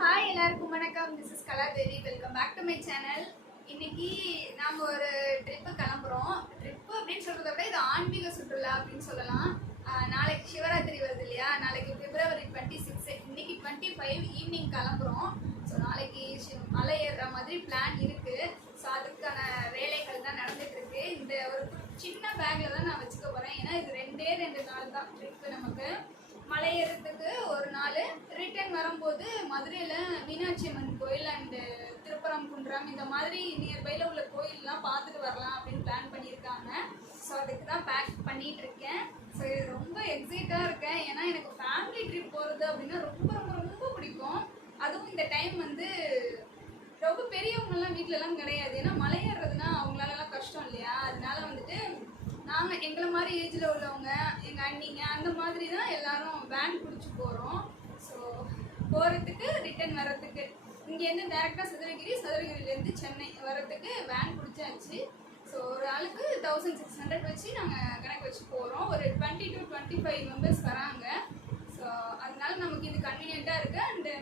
Hi எல்லாருக்கும் வணக்கம். This is Kaladevi welcome back to my channel இன்னைக்கு நாம் ஒரு ட்ரிப்பு கிளம்புறோம். ட்ரிப்பு அப்படின்னு சொல்கிறத விட இது ஆன்மீக சுற்றுலா அப்படின்னு சொல்லலாம். நாளைக்கு சிவராத்திரி வருது இல்லையா? நாளைக்கு பிப்ரவரி டுவெண்ட்டி சிக்ஸ் இன்னைக்கு டுவெண்ட்டி ஃபைவ் ஈவினிங் கிளம்புறோம். ஸோ நாளைக்கு மலை ஏறுற மாதிரி பிளான் இருக்கு. ஸோ அதுக்கான வேலைகள் தான் நடந்துட்டு இருக்கு. இந்த ஒரு சின்ன பேக்கில் தான் நான் வச்சுக்க போகிறேன் ஏன்னா இது ரெண்டே ரெண்டு நாள் தான் ட்ரிப்பு நமக்கு. மலை ஏறுறதுக்கு ஒரு நாள். ரிட்டர்ன் வரும்போது மதுரையில் மீனாட்சி அம்மன் கோயில் அண்டு திருப்பரங்குன்றம் இந்த மாதிரி நியர்பையில் உள்ள கோயிலெலாம் பார்த்துட்டு வரலாம் அப்படின்னு பிளான் பண்ணியிருக்காங்க. ஸோ அதுக்கு தான் பேக் பண்ணிகிட்டு இருக்கேன். ஸோ இது ரொம்ப எக்ஸைட்டாக இருக்கேன். ஏன்னா எனக்கு ஃபேமிலி ட்ரிப் போகிறது அப்படின்னா ரொம்ப ரொம்ப ரொம்ப பிடிக்கும். அதுவும் இந்த டைம் வந்து ரொம்ப பெரியவங்கெல்லாம் வீட்டிலலாம் கிடையாது. ஏன்னா மலை ஏறுறதுனா அவங்களாலலாம் கஷ்டம் இல்லையா? அதனால வந்துட்டு நாங்கள் எங்களை மாதிரி ஏஜில் உள்ளவங்க எங்கள் அண்ணிங்க அந்த மாதிரி தான் எல்லாரும் வேன் பிடிச்சி போகிறோம் ஸோ போகிறதுக்கு ரிட்டர்ன் வர்றதுக்கு. இங்கேருந்து டேரெக்டாக சதுரகிரி சதுரகிரிலேருந்து சென்னை வர்றதுக்கு வேன் பிடிச்சாச்சு. ஸோ ஒரு ஆளுக்கு தௌசண்ட் சிக்ஸ் ஹண்ட்ரட் வச்சு நாங்கள் கணக்கு வச்சு போகிறோம் ஒரு twenty two twenty five members வராங்க. ஸோ அதனால நமக்கு இது கன்வீனியண்ட்டாக இருக்குது அண்டு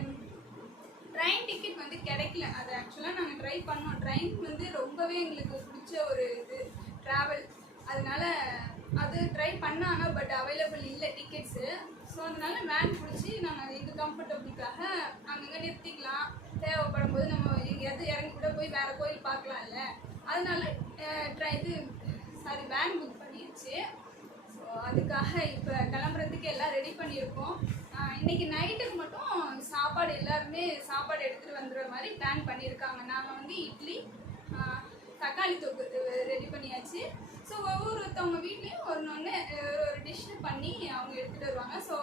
ட்ரெயின் டிக்கெட் வந்து கிடைக்கல. அது ஆக்சுவலாக நாங்கள் ட்ரை பண்ணோம். ட்ரெயின் வந்து ரொம்பவே எங்களுக்கு பிடிச்ச ஒரு இது. ட்ராவல் அதனால அது ட்ரை பண்ணாங்க பட் அவைலபிள் இல்லை டிக்கெட்ஸு ஸோ அதனால வேன் பிடிச்சி நாங்கள் எங்கள் கம்ஃபர்டபுளுக்காக அங்கங்கே நிறுத்திக்கலாம். தேவைப்படும் போது நம்ம எங்கேயாவது இறங்கி கூட போய் வேறு கோயில் பார்க்கலாம்ல. அதனால ட்ரை இது சாரி வேன் புக் பண்ணிடுச்சு ஸோ அதுக்காக இப்போ கிளம்புறதுக்கு எல்லாம் ரெடி பண்ணியிருக்கோம். இன்னைக்கு நைட்டுக்கு மட்டும் சாப்பாடு எல்லாருமே சாப்பாடு எடுத்துகிட்டு வந்துடுற மாதிரி பிளான் பண்ணியிருக்காங்க. நாங்கள் வந்து இட்லி தக்காளி தொக்கு ரெடி பண்ணியாச்சு. ஸோ ஒவ்வொருத்தவங்க வீட்லேயும் ஒரு ஒன்று ஒரு டிஷ்ஷு பண்ணி அவங்க எடுத்துகிட்டு வருவாங்க. ஸோ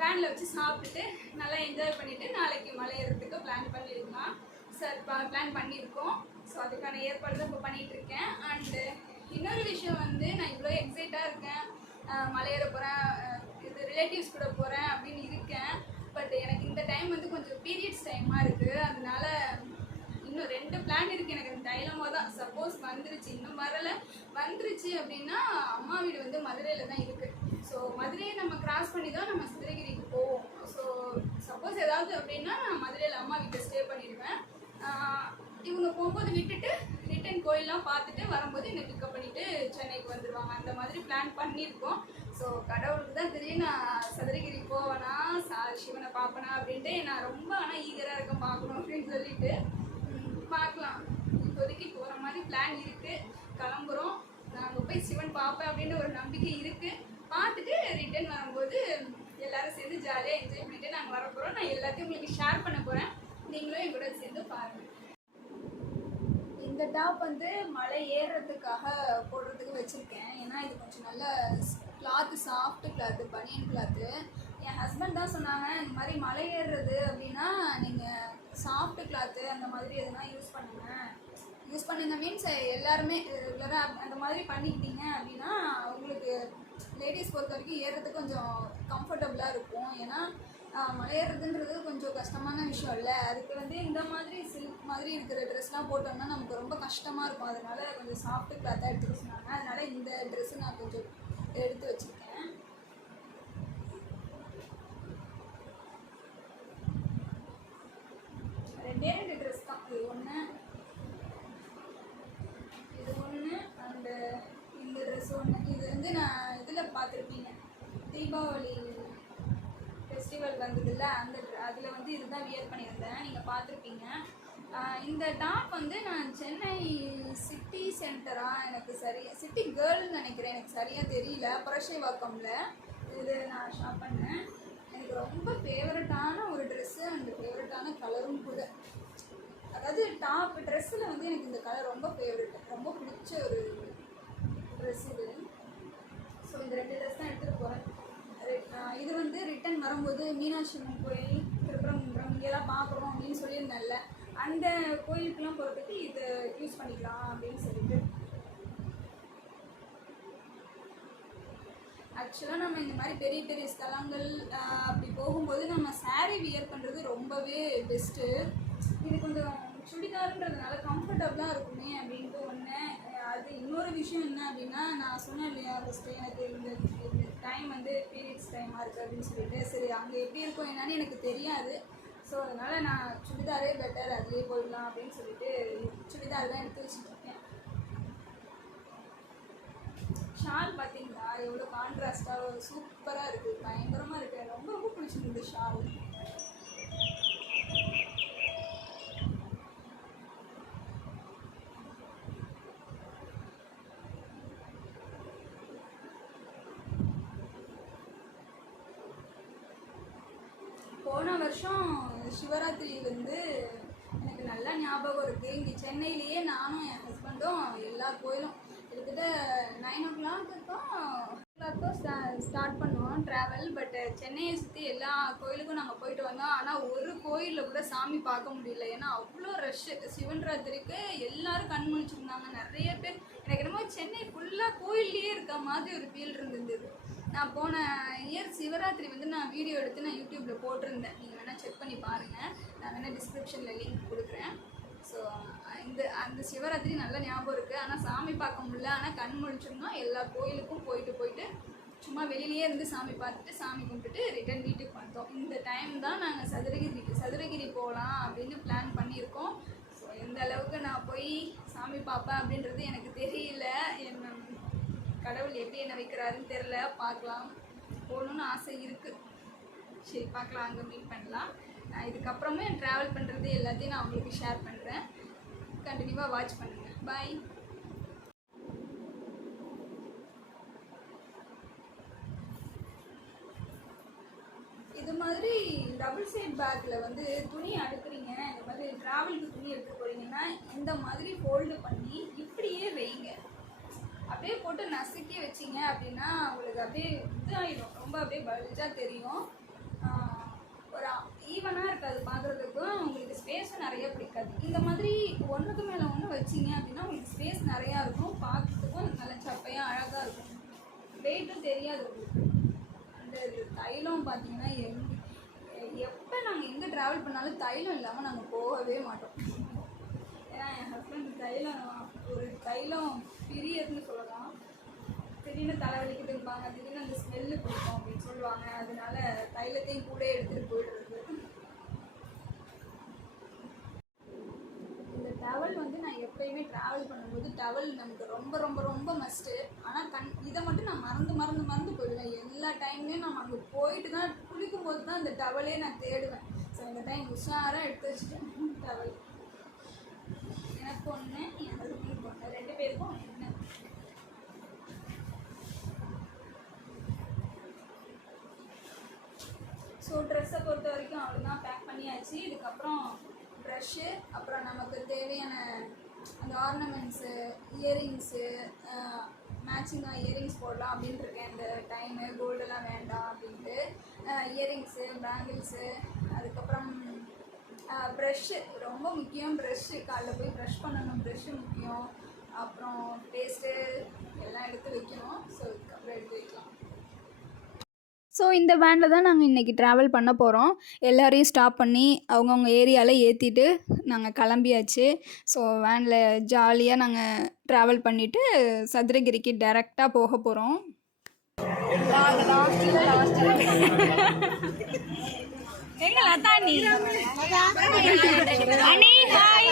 வேனில் வச்சு சாப்பிட்டுட்டு நல்லா என்ஜாய் பண்ணிவிட்டு நாளைக்கு மலை ஏறுறதுக்கு பிளான் பண்ணியிருக்கலாம் சார் பிளான் பண்ணியிருக்கோம் ஸோ அதுக்கான ஏற்பாடு தான் இப்போ பண்ணிகிட்ருக்கேன் அண்டு இன்னொரு விஷயம் வந்து நான் இவ்வளோ எக்ஸைட்டாக இருக்கேன். மலையேற போகிறேன் இது ரிலேட்டிவ்ஸ் கூட போகிறேன் அப்படின்னு இருக்கேன். பட் எனக்கு இந்த டைம் வந்து கொஞ்சம் பீரியட்ஸ் டைமாக இருக்குது அதனால இன்னும் ரெண்டு பிளான் இருக்குது எனக்கு. அந்த டைலமோ தான். சப்போஸ் வந்துருச்சு. இன்னும் வரலை. வந்துருச்சு அப்படின்னா அம்மா வீடு வந்து மதுரையில் தான் இருக்குது ஸோ மதுரையை நம்ம கிராஸ் பண்ணி தான் நம்ம சித்திரகிரிக்கு போவோம். ஸோ சப்போஸ் ஏதாவது அப்படின்னா நான் மதுரையில் அம்மா வீட்டில் ஸ்டே பண்ணிடுவேன் இவங்க போகும்போது விட்டுட்டு ரிட்டன் கோயிலெலாம் பார்த்துட்டு வரும்போது என்னை பிக்கப் பண்ணிட்டு சென்னைக்கு வந்துடுவாங்க அந்த மாதிரி பிளான் பண்ணியிருக்கோம் ஸோ கடவுளுக்கு தான் தெரியும். நான் சதுரகிரி போவேனா சா சிவனை பார்ப்பேனா அப்படின்ட்டு நான் ரொம்ப ஆனால் ஈகராக இருக்கேன் பார்க்கணும் அப்படின்னு சொல்லிட்டு. பார்க்கலாம். இப்போதைக்கு போகிற மாதிரி பிளான் இருக்குது கிளம்புறோம். நாங்கள் போய் சிவன் பார்ப்பேன் அப்படின்னு ஒரு நம்பிக்கை இருக்குது பார்த்துட்டு ரிட்டர்ன் வரும்போது எல்லாரும் சேர்ந்து ஜாலியாக என்ஜாய் பண்ணிட்டு நாங்கள் வரப்போகிறோம் நான் எல்லாத்தையும் உங்களுக்கு ஷேர் பண்ண போகிறேன் நீங்களும் என் கூட சேர்ந்து பாருங்கள் இந்த டாப் வந்து மலை ஏறுறதுக்காக போடுறதுக்கு வச்சுருக்கேன். ஏன்னா இது கொஞ்சம் நல்ல கிளாத்து சாஃப்ட் கிளாத்து பனியன் கிளாத்து என் ஹஸ்பண்ட் தான் சொன்னாங்க இந்த மாதிரி மலை ஏறுறது அப்படின்னா நீங்கள் சாஃப்ட் கிளாத்து அந்த மாதிரி எதுனா யூஸ் பண்ணுங்க. யூஸ் பண்ணுங்க மீன்ஸ் எல்லாருமே ரெகுலராக அந்த மாதிரி பண்ணிக்கிட்டீங்க அப்படின்னா உங்களுக்கு லேடிஸ் பொறுத்த வரைக்கும் ஏறுறது கொஞ்சம் கம்ஃபர்டபுளாக இருக்கும். ஏன்னா மலையேறதுன்றது கொஞ்சம் கஷ்டமான விஷயம் இல்லை. அதுக்கு வந்து இந்த மாதிரி சில்க் மாதிரி இருக்கிற ட்ரெஸ்லாம் போட்டோம்னா நமக்கு ரொம்ப கஷ்டமாக இருக்கும். அதனால கொஞ்சம் சாஃப்ட் கிளாத்தாக எடுத்துக்க சொன்னாங்க. அதனால் இந்த ட்ரெஸ்ஸு நான் கொஞ்சம் எடுத்து வச்சுருக்கேன் ரெண்டே ரெண்டு ட்ரெஸ் தான் இது ஒன்று இது ஒன்று அண்டு இந்த ட்ரெஸ் ஒன்று இது வந்து நான் இதில் பார்த்துருப்பீங்க தீபாவளி ஃபெஸ்டிவல் வந்ததில்ல அந்த அதில் வந்து இதுதான் வியர் பண்ணியிருந்தேன் நீங்கள் பார்த்துருப்பீங்க ஆஹ் இந்த டாப் வந்து நான் சென்னை சிட்டி சென்டரா எனக்கு சரியா சிட்டி கேர்ள்னு நினைக்கிறேன் எனக்கு சரியாக தெரியல. புரஷைவாக்கம்ல இது நான் ஷாப் பண்ணேன். எனக்கு ரொம்ப ஃபேவரட்டான ஒரு ட்ரெஸ்ஸு அண்ட் ஃபேவரட்டான கலரும் கூட. அதாவது டாப் ட்ரெஸ்ஸில் வந்து எனக்கு இந்த கலர் ரொம்ப ஃபேவரட் ரொம்ப பிடிச்ச ஒரு ட்ரெஸ் இது. ஸோ இந்த ரெண்டு ட்ரெஸ் தான் எடுத்துகிட்டு போகிறேன் இது வந்து ரிட்டன் வரும்போது மீனாட்சி அம்மன் கோயில் திருப்பரங்குன்றம் இங்கெல்லாம் பார்க்குறோம் அப்படின்னு சொல்லியிருந்தேன்ல. அந்த கோயிலுக்கெல்லாம் போகிறதுக்கு இது யூஸ் பண்ணிக்கலாம் அப்படின்னு சொல்லிட்டு. ஆக்சுவலாக நம்ம இந்த மாதிரி பெரிய பெரிய ஸ்தலங்கள் அப்படி போகும்போது நம்ம சாரீ வியர் பண்ணுறது ரொம்பவே பெஸ்ட்டு இது கொஞ்சம் சுடிதாருன்றதுனால கம்ஃபர்டபுளாக இருக்குமே அப்படின்ட்டு ஒன்று அது இன்னொரு விஷயம் என்ன அப்படின்னா நான் சொன்னேன் இல்லையா ஃபஸ்ட்டு எனக்கு இந்த இந்த டைம் வந்து பீரியட்ஸ் டைமாக இருக்குது அப்படின்னு சொல்லிட்டு. சரி அங்கே எப்படி இருக்கும் என்னன்னு எனக்கு தெரியாது. ஸோ அதனால் நான் சுடிதாரே பெட்டர் அதுலேயே போயிடலாம் அப்படின்னு சொல்லிட்டு சுடிதார் தான் எடுத்து வச்சுருக்கேன் ஷால் பார்த்தீங்களா எவ்வளோ கான்ட்ராஸ்டாக சூப்பராக இருக்குது பயங்கரமாக இருக்குது ரொம்ப ரொம்ப பிடிச்சிருந்தது ஷால். போன வருஷம் சிவராத்திரி வந்து எனக்கு நல்லா ஞாபகம் இருக்குது இங்கே சென்னையிலேயே நானும் என் ஹஸ்பண்டும் எல்லா கோயிலும் கிட்டத்தட்ட நைன் ஓ கிளாக்குக்கும் கிளாக்கும் ஸ்டார்ட் பண்ணுவோம் ட்ராவல் பட் சென்னையை சுற்றி எல்லா கோயிலுக்கும் நாங்கள் போயிட்டு வந்தோம். ஆனால் ஒரு கோயிலில் கூட சாமி பார்க்க முடியல. ஏன்னா அவ்வளோ ரஷ்ஷு சிவன் ராத்திரிக்கு எல்லாரும் கண் முழிச்சிருந்தாங்க. நிறைய பேர் எனக்கு என்னமோ சென்னை ஃபுல்லாக கோயில்லையே இருக்க மாதிரி ஒரு ஃபீல் இருந்தது. நான் போன இயர் சிவராத்திரி வந்து நான் வீடியோ எடுத்து நான் யூடியூப்பில் போட்டிருந்தேன். நீங்கள் வேணால் செக் பண்ணி பாருங்கள் நான் வேணால் டிஸ்கிரிப்ஷனில் லிங்க் கொடுக்குறேன். ஸோ இந்த அந்த சிவராத்திரி நல்ல ஞாபகம் இருக்குது ஆனால் சாமி பார்க்க முடியல. ஆனால் கண் முழிச்சிருந்தோம். எல்லா கோயிலுக்கும் போயிட்டு போயிட்டு சும்மா வெளியிலேயே இருந்து சாமி பார்த்துட்டு சாமி கும்பிட்டுட்டு ரிட்டர்ன் வீட்டுக்கு வந்தோம் இந்த டைம் தான் நாங்கள் சதுரகிரி சதுரகிரி போகலாம் அப்படின்னு பிளான் பண்ணியிருக்கோம். ஸோ எந்த அளவுக்கு நான் போய் சாமி பார்ப்பேன் அப்படின்றது எனக்கு தெரியல. என் கடவுள் எப்படி என்ன வைக்கிறாருன்னு தெரில பார்க்கலாம். போகணுன்னு ஆசை இருக்குது சரி பார்க்கலாம். அங்கே மீட் பண்ணலாம். இதுக்கப்புறமும் இதுக்கப்புறமே ட்ராவல் பண்ணுறது எல்லாத்தையும் நான் உங்களுக்கு ஷேர் பண்ணுறேன் கண்டினியூவாக வாட்ச் பண்ணுங்கள் பாய் இது மாதிரி டபுள் சைட் பேக்கில் வந்து துணி அடுக்குறீங்க இந்த மாதிரி ட்ராவலுக்கு துணி எடுக்க போகிறீங்கன்னா இந்த மாதிரி ஃபோல்டு பண்ணி இப்படியே வைங்க. அப்படியே போட்டு நசுக்கி வச்சிங்க அப்படின்னா உங்களுக்கு அப்படியே இதாகிடும் ரொம்ப அப்படியே பல்ஜாக தெரியும். ஒரு ஈவனாக இருக்காது பார்க்குறதுக்கும் உங்களுக்கு ஸ்பேஸும் நிறைய பிடிக்காது. இந்த மாதிரி ஒன்றுக்கு மேலே ஒன்று வச்சிங்க அப்படின்னா உங்களுக்கு ஸ்பேஸ் நிறையா இருக்கும். பார்க்குறதுக்கும் நல்ல சப்பையாக அழகாக இருக்கும். வெயிட்டும் தெரியாது உங்களுக்கு. அந்த தைலம் பார்த்தீங்கன்னா எங் எப்போ நாங்கள் எங்கே ட்ராவல் பண்ணாலும் தைலம் இல்லாமல் நாங்கள் போகவே மாட்டோம். ஏன்னா என் ஹஸ்பண்ட் தைலம் ஒரு தைலம் பிரியதுன்னு சொல்லலாம். திடீர்னு தலைவலிக்குதுப்பாங்க திடீர்னு அந்த ஸ்மெல்லு பிடிக்கும் அப்படின்னு சொல்லுவாங்க. அதனால தைலத்தையும் கூட எடுத்துகிட்டு போயிடுறது. இந்த டவல் வந்து நான் எப்பயுமே ட்ராவல் பண்ணும்போது டவல் நமக்கு ரொம்ப ரொம்ப ரொம்ப மஸ்ட்டு ஆனால் கண் இதை மட்டும் நான் மறந்து மறந்து மறந்து போயிடுவேன். எல்லா டைம்லேயும் நான் அங்கே போயிட்டு தான் குளிக்கும் போது தான் இந்த டவலே நான் தேடுவேன். ஸோ இந்த டைம் உஷாராக எடுத்து வச்சுட்டேன் டவல் எனக்கு ஒன்று என் ஹஸ்பண்டுக்கு ஒன்று ரெண்டு பேருக்கும் ஒன்று ஸோ ட்ரெஸ்ஸை பொறுத்த வரைக்கும் அவ்வளோதான் பேக் பண்ணியாச்சு. இதுக்கப்புறம் ப்ரஷ்ஷு அப்புறம் நமக்கு தேவையான அந்த ஆர்னமெண்ட்ஸு இயரிங்ஸு மேட்சிங்காக இயரிங்ஸ் போடலாம் அப்படின்ட்டு இருக்கேன். இந்த டைமு கோல்டெல்லாம் வேண்டாம் அப்படின்ட்டு. இயரிங்ஸு பேங்கிள்ஸு ப்ரெஷ்ஷு ரொம்ப முக்கியம் ப்ரெஷ்ஷு காலைல போய் ப்ரஷ் பண்ணணும் ப்ரெஷ்ஷு முக்கியம். அப்புறம் பேஸ்ட்டு எல்லாம் எடுத்து வைக்கணும். ஸோ இதுக்கப்புறம் எடுத்து வைக்கலாம். ஸோ இந்த வேனில் தான் நாங்கள் இன்றைக்கி ட்ராவல் பண்ண போகிறோம் எல்லாரையும் ஸ்டாப் பண்ணி அவங்கவுங்க ஏரியாவில் ஏற்றிட்டு நாங்கள் கிளம்பியாச்சு. ஸோ வேனில் ஜாலியாக நாங்கள் ட்ராவல் பண்ணிவிட்டு சதுரகிரிக்கு டைரெக்டாக போக போகிறோம் எங்க லதா நீ அனி ஹாய்.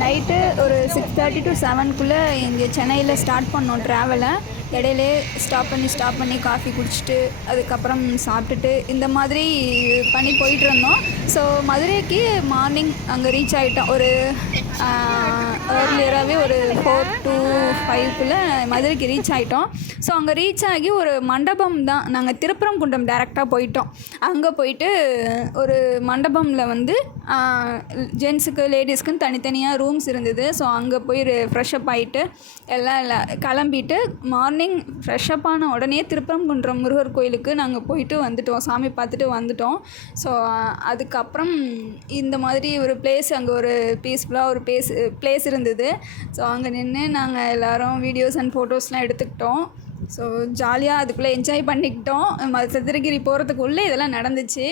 நைட்டு ஒரு சிக்ஸ் தேர்ட்டி டு செவனுக்குள்ளே இங்கே சென்னையில் ஸ்டார்ட் பண்ணோம் ட்ராவலை இடையிலே ஸ்டாப் பண்ணி ஸ்டாப் பண்ணி காஃபி குடிச்சிட்டு அதுக்கப்புறம் சாப்பிட்டுட்டு இந்த மாதிரி பண்ணி போயிட்டு இருந்தோம். ஸோ மதுரைக்கு மார்னிங் அங்கே ரீச் ஆகிட்டோம் ஒரு ஏர்லியராகவே ஒரு ஃபோர் டு ஃபைவ்க்குள்ளே மதுரைக்கு ரீச் ஆகிட்டோம் ஸோ அங்கே ரீச் ஆகி ஒரு மண்டபம் தான். நாங்கள் திருப்பரங்குன்றம் டேரெக்டாக போயிட்டோம். அங்கே போயிட்டு ஒரு மண்டபமில் வந்து ஜென்ஸுக்கு லேடிஸ்க்குன்னு தனித்தனியாக ரூம்ஸ் இருந்தது. ஸோ அங்கே போய் ஃப்ரெஷ்அப் ஆகிட்டு எல்லாம் கிளம்பிட்டு மார்னிங் ஃப்ரெஷ்அப் ஆன உடனே திருப்பரங்குன்றம் முருகர் கோயிலுக்கு நாங்கள் போயிட்டு வந்துட்டோம். சாமி பார்த்துட்டு வந்துட்டோம். ஸோ அதுக்கப்புறம் இந்த மாதிரி ஒரு பிளேஸ் அங்கே ஒரு பீஸ்ஃபுல்லாக ஒரு பிளேஸ் பிளேஸ் இருந்தது. ஸோ அங்கே நின்று நாங்கள் எல்லோரும் வீடியோஸ் அண்ட் ஃபோட்டோஸ்லாம் எடுத்துக்கிட்டோம். ஸோ ஜாலியாக அதுக்குள்ளே என்ஜாய் பண்ணிக்கிட்டோம். சதுரகிரி போகிறதுக்குள்ளே இதெல்லாம் நடந்துச்சு.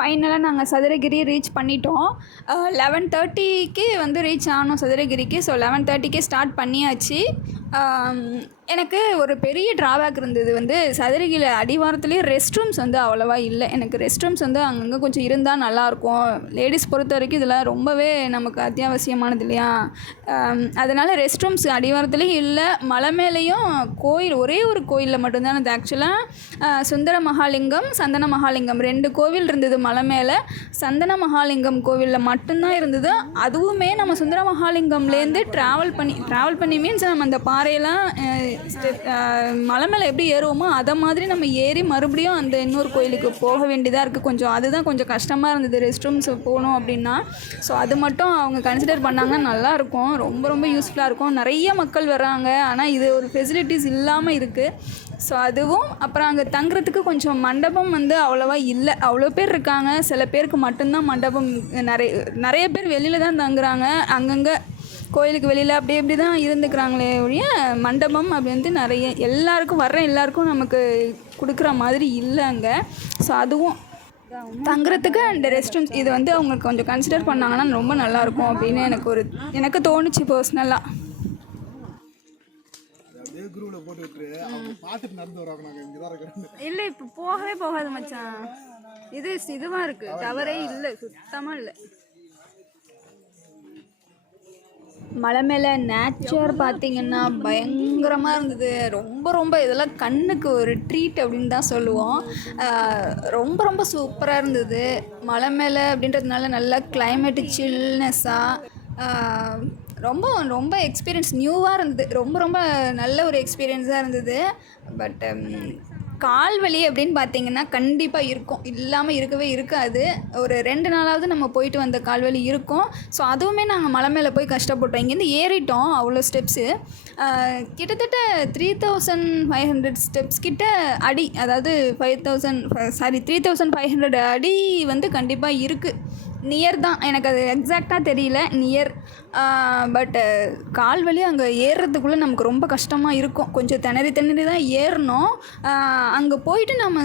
ஃபைனலாக நாங்கள் சதுரகிரி ரீச் பண்ணிட்டோம். லெவன் தேர்ட்டிக்கு வந்து ரீச் ஆனோம் சதுரகிரிக்கு. ஸோ லெவன் தேர்ட்டிக்கே ஸ்டார்ட் பண்ணியாச்சு. எனக்கு ஒரு பெரிய ட்ராபேக் இருந்தது வந்து சதுரகிரியில் அடிவாரத்துலேயே ரெஸ்ட் ரூம்ஸ் வந்து அவ்வளோவா இல்லை. எனக்கு ரெஸ்ட் ரூம்ஸ் வந்து அங்கங்கே கொஞ்சம் இருந்தால் நல்லாயிருக்கும். லேடிஸ் பொறுத்த வரைக்கும் இதெல்லாம் ரொம்பவே நமக்கு அத்தியாவசியமானது இல்லையா? அதனால் ரெஸ்ட் ரூம்ஸ் அடிவாரத்துலேயும் இல்லை. மலை மேலேயும் கோயில் ஒரே ஒரு கோயிலில் மட்டும்தான். அது ஆக்சுவலாக சுந்தர மகாலிங்கம் சந்தன மகாலிங்கம். ரெண்டு கோவில் இருந்தது மலை மேலே சந்தன மகாலிங்கம் கோவிலில் மட்டும்தான் இருந்தது. அதுவுமே நம்ம சுந்தர மகாலிங்கம்லேருந்து ட்ராவல் பண்ணி ட்ராவல் பண்ணி மீன்ஸ் நம்ம அந்த பாறையெல்லாம் மலை மேலே எப்படி ஏறுவோமோ அதை மாதிரி நம்ம ஏறி மறுபடியும் அந்த இன்னொரு கோயிலுக்கு போக வேண்டியதாக இருக்குது கொஞ்சம் அதுதான் கொஞ்சம் கஷ்டமாக இருந்தது. ரெஸ்ட் ரூம்ஸ் போகணும் அப்படின்னா. ஸோ அது மட்டும் அவங்க கன்சிடர் பண்ணாங்கன்னா நல்லாயிருக்கும் ரொம்ப ரொம்ப யூஸ்ஃபுல்லாக இருக்கும். நிறைய மக்கள் வர்றாங்க. ஆனால் இது ஒரு ஃபெசிலிட்டிஸ் இல்லாமல் இருக்குது ஸோ அதுவும் அப்புறம் அங்கே தங்குறதுக்கு கொஞ்சம் மண்டபம் வந்து அவ்வளோவா இல்லை. அவ்வளோ பேர் இருக்காங்க. சில பேருக்கு மட்டும்தான் மண்டபம் நிறைய நிறைய பேர் வெளியில் தான் தங்குறாங்க. அங்கங்கே கோயிலுக்கு வெளியில் அப்படி இப்படி தான் இருந்துக்கிறாங்களே ஒழிய மண்டபம் அப்படி வந்து நிறைய எல்லாருக்கும் வர்ற எல்லாருக்கும் நமக்கு கொடுக்குற மாதிரி இல்லை அங்கே. ஸோ அதுவும் தங்குறதுக்கு அண்ட் ரெஸ்ட் ரூம்ஸ் இது வந்து அவங்க கொஞ்சம் கன்சிடர் பண்ணாங்கன்னா ரொம்ப நல்லாயிருக்கும் அப்படின்னு எனக்கு ஒரு எனக்கு தோணுச்சு பர்சனலாக குரூவில் போட்டு விட்டுரு. அவங்க பார்த்துட்டு நடந்து வருவாங்க. நாங்கள் இங்கே தான் இருக்கிறோம். இல்லை இப்போ போகவே போகாது மச்சான். இது இதுவாக இருக்குது டவரே இல்லை சுத்தமாக இல்லை. மலை மேலே நேச்சர் பார்த்தீங்கன்னா பயங்கரமாக இருந்தது. ரொம்ப ரொம்ப இதெல்லாம் கண்ணுக்கு ஒரு ட்ரீட் அப்படின்னு தான் சொல்லுவோம். ரொம்ப ரொம்ப சூப்பராக இருந்தது. மலை மேலே அப்படின்றதுனால நல்லா கிளைமேட்டு சில்னஸ்ஸாக ரொம்ப ரொம்ப எக்ஸ்பீரியன்ஸ் நியூவாக இருந்தது. ரொம்ப ரொம்ப நல்ல ஒரு எக்ஸ்பீரியன்ஸாக இருந்தது. பட் um, கால் வலி அப்படின்னு பார்த்தீங்கன்னா கண்டிப்பாக இருக்கும். இல்லாமல் இருக்கவே இருக்காது. ஒரு ரெண்டு நாளாவது நம்ம போயிட்டு வந்த கால் வலி இருக்கும். ஸோ அதுவுமே நாங்கள் மலை மேலே போய் கஷ்டப்பட்டோம். இங்கேருந்து ஏறிட்டோம் அவ்வளோ ஸ்டெப்ஸு கிட்டத்தட்ட three thousand five hundred steps கிட்ட அடி அதாவது five thousand sorry three thousand five hundred அடி வந்து கண்டிப்பாக இருக்குது நியர் தான். எனக்கு அது எக்ஸாக்டாக தெரியல. நியர் பட்டு கால் வலி அங்கே ஏறுறதுக்குள்ளே நமக்கு ரொம்ப கஷ்டமாக இருக்கும். கொஞ்சம் திணறி திணறி தான் ஏறணும். அங்கே போயிட்டு நம்ம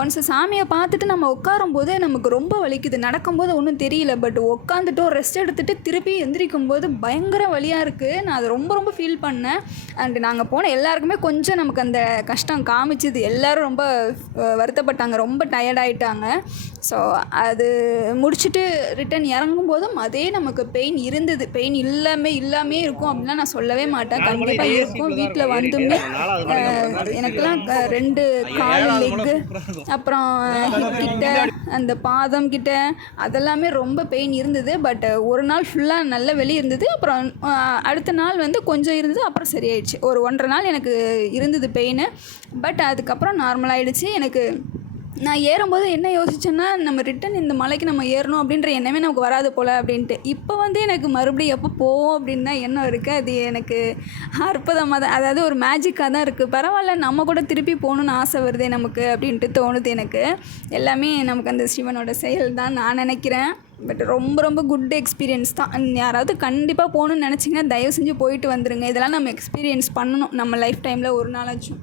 ஒன்ஸ் சாமியை பார்த்துட்டு நம்ம உட்காரும் போது நமக்கு ரொம்ப வலிக்குது. நடக்கும்போது ஒன்றும் தெரியல. பட் உட்காந்துட்டு ரெஸ்ட் எடுத்துகிட்டு திருப்பி எந்திரிக்கும் போது பயங்கர வலியாக இருக்குது நான் அதை ரொம்ப ரொம்ப ஃபீல் பண்ணேன். அண்ட் நாங்கள் போன எல்லாருக்குமே கொஞ்சம் நமக்கு அந்த கஷ்டம் காமிச்சது. எல்லோரும் ரொம்ப வருத்தப்பட்டாங்க. ரொம்ப டயர்டாயிட்டாங்க ஸோ அது முடிச்சுட்டு ரிட்டன் இறங்கும் போதும் அதே நமக்கு பெயின் இருந்தது. பெயின் இல்லாமல் இல்லாமே இருக்கும் அப்படின்லாம் நான் சொல்லவே மாட்டேன். கண்டிப்பாக இருக்கும். வீட்டில் வந்துமே எனக்கெல்லாம் ரெண்டு கால் லெக்கு அப்புறம் கிட்ட அந்த பாதம் கிட்ட அதெல்லாமே ரொம்ப பெயின் இருந்தது. பட் ஒரு நாள் ஃபுல்லாக நல்ல வெளி இருந்தது. அப்புறம் அடுத்த நாள் வந்து கொஞ்சம் இருந்தது. அப்புறம் சரியாயிடுச்சு. ஒரு ஒன்றரை நாள் எனக்கு இருந்தது பெயின் பட் அதுக்கப்புறம் நார்மல் ஆயிடுச்சு. எனக்கு நான் ஏறும்போது என்ன யோசிச்சேன்னா நம்ம ரிட்டன் இந்த மலைக்கு நம்ம ஏறணும் அப்படின்ற எண்ணமே நமக்கு வராது போல் அப்படின்ட்டு. இப்போ வந்து எனக்கு மறுபடியும் எப்போ போவோம் அப்படின்னு தான் எண்ணம் இருக்குது அது எனக்கு அற்புதமாக தான் அதாவது ஒரு மேஜிக்காக தான் இருக்குது பரவாயில்ல நம்ம கூட திருப்பி போகணுன்னு ஆசை வருதே நமக்கு அப்படின்ட்டு தோணுது எனக்கு. எல்லாமே நமக்கு அந்த சிவனோட செயல் தான் நான் நினைக்கிறேன். பட் ரொம்ப ரொம்ப குட் எக்ஸ்பீரியன்ஸ் தான். யாராவது கண்டிப்பாக போகணுன்னு நினச்சிங்கன்னா தயவு செஞ்சு போயிட்டு வந்துடுங்க இதெல்லாம் நம்ம எக்ஸ்பீரியன்ஸ் பண்ணணும். நம்ம லைஃப் டைமில் ஒரு நாளாச்சும்.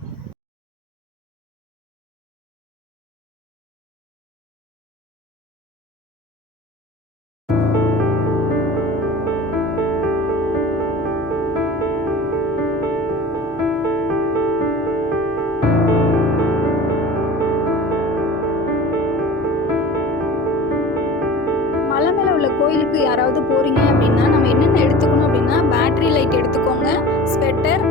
போகிறீங்க அப்படின்னா நம்ம என்னென்ன எடுத்துக்கணும் அப்படின்னா பேட்ரி லைட் எடுத்துக்கோங்க ஸ்வெட்டர்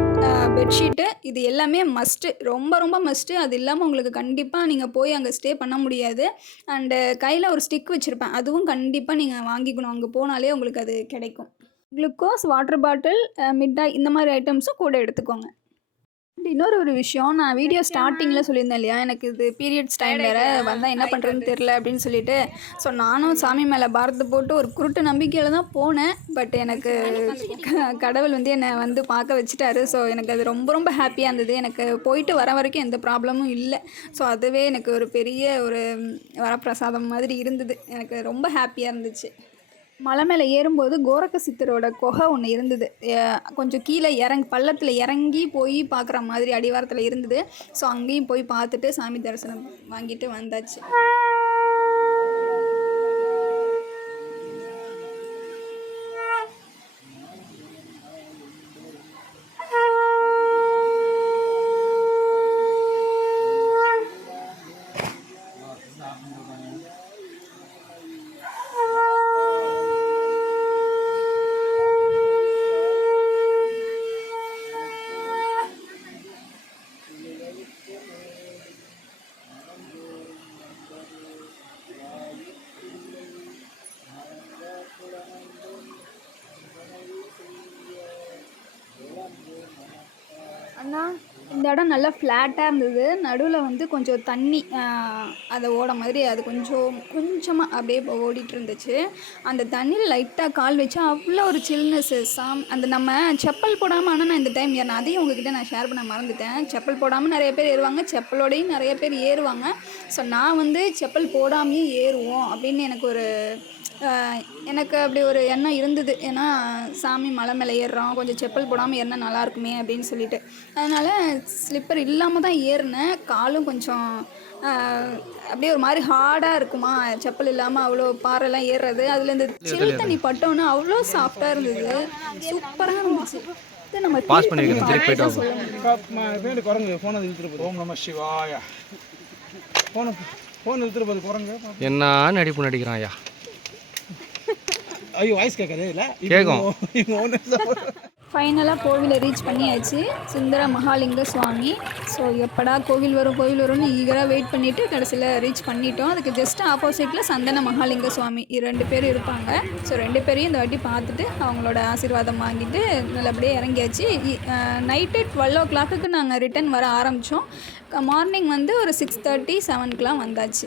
பெட்ஷீட்டு இது எல்லாமே மஸ்ட்டு ரொம்ப ரொம்ப மஸ்ட்டு அது இல்லாமல் உங்களுக்கு கண்டிப்பாக நீங்கள் போய் அங்கே ஸ்டே பண்ண முடியாது. அண்டு கையில் ஒரு ஸ்டிக் வச்சுருப்பேன். அதுவும் கண்டிப்பாக நீங்கள் வாங்கிக்கணும். அங்கே போனாலே உங்களுக்கு அது கிடைக்கும். குளுக்கோஸ் வாட்டர் பாட்டில் மிட்டாய் இந்த மாதிரி ஐட்டம்ஸும் கூட எடுத்துக்கோங்க. இன்னொரு ஒரு விஷயம். நான் வீடியோ ஸ்டார்டிங்கில் சொல்லியிருந்தேன் இல்லையா? எனக்கு இது பீரியட்ஸ் டைம் வேறு வந்தால் என்ன பண்ணுறதுன்னு தெரில அப்படின்னு சொல்லிட்டு. ஸோ நானும் சாமி மேலே பாரத்தை போட்டு ஒரு குருட்டு நம்பிக்கையில் தான் போனேன். பட் எனக்கு கடவுள் வந்து என்னை வந்து பார்க்க வச்சுட்டாரு. ஸோ எனக்கு அது ரொம்ப ரொம்ப ஹாப்பியாக இருந்தது. எனக்கு போயிட்டு வர வரைக்கும் எந்த ப்ராப்ளமும் இல்லை. ஸோ அதுவே எனக்கு ஒரு பெரிய ஒரு வரப்பிரசாதம் மாதிரி இருந்தது. எனக்கு ரொம்ப ஹாப்பியாக இருந்துச்சு. மலை மேலே ஏறும்போது கோரக்க சித்தரோட குகை ஒன்று இருந்தது. கொஞ்சம் கீழே இறங்கி பள்ளத்தில் இறங்கி போய் பார்க்குற மாதிரி அடிவாரத்தில் இருந்தது. ஸோ அங்கேயும் போய் பார்த்துட்டு சாமி தரிசனம் வாங்கிட்டு வந்தாச்சு. না இந்த இடம் நல்லா ஃப்ளாட்டாக இருந்தது. நடுவில் வந்து கொஞ்சம் தண்ணி அதை ஓட மாதிரி அது கொஞ்சம் கொஞ்சமாக அப்படியே இப்போ ஓடிட்டு இருந்துச்சு. அந்த தண்ணியில் லைட்டாக கால் வச்சா அவ்வளோ ஒரு சில்னஸ்ஸு சாம் அந்த நம்ம செப்பல் போடாமல் ஆனால் நான் இந்த டைம் ஏறினேன் அதையும் உங்ககிட்ட நான் ஷேர் பண்ண மறந்துட்டேன். செப்பல் போடாமல் நிறைய பேர் ஏறுவாங்க செப்பலோடையும் நிறைய பேர் ஏறுவாங்க. ஸோ நான் வந்து செப்பல் போடாமையே ஏறுவோம் அப்படின்னு எனக்கு ஒரு எனக்கு அப்படி ஒரு எண்ணம் இருந்தது. ஏன்னா சாமி மலை மேலே ஏறுறோம் கொஞ்சம் செப்பல் போடாமல் ஏறினா நல்லா இருக்குமே அப்படின்னு சொல்லிட்டு. அதனால் ஸ்லிப்பர் இல்லாமல் தான் ஏறினேன். காலும் கொஞ்சம் ஆஹ் அப்படியே ஒரு மாதிரி ஹார்டாக இருக்குமா? செப்பல் இல்லாமல் அவ்வளோ பாறைலாம் ஏறுறது. அதில் இந்த சில் தண்ணி பட்டோன்னா அவ்வளோ சாஃப்டாக இருந்தது. சூப்பராக இருந்துச்சு. நம்ம Pause feel பண்ணி பண்ணிருக்கேன், திருப்பி போயிட்டு பார்த்தா சொல்லணும். வேண்டு குரங்கு ஃபோனை இழுத்துட்டு போகுது. ஓம் நம சிவாயா. ஃபோனை ஃபோன் இழுத்துட்டு போகுது குரங்கு என்ன நடிப்பு நடிக்கிறான் ஐயா? ஐயோ வாய்ஸ் கேட்காது இல்லை? கேக்கும். ஃபைனலாக கோவிலை ரீச் பண்ணியாச்சு. சுந்தர மகாலிங்க சுவாமி. ஸோ எப்படா கோவில் வரும் கோவில் வரும்னு ஈகராக வெயிட் பண்ணிவிட்டு கடைசியில் ரீச் பண்ணிட்டோம். அதுக்கு ஜஸ்ட் ஆப்போசிட்டில் சந்தன மகாலிங்க சுவாமி. ரெண்டு பேர் இருப்பாங்க. ஸோ ரெண்டு பேரையும் இந்த வாட்டி பார்த்துட்டு அவங்களோட ஆசீர்வாதம் வாங்கிட்டு நல்லபடியாக இறங்கியாச்சு. நைட்டு டுவெல் ஓ கிளாக்குக்கு நாங்கள் ரிட்டன் வர ஆரம்பித்தோம் மார்னிங் வந்து ஒரு சிக்ஸ் தேர்ட்டி செவனுக்குலாம் வந்தாச்சு.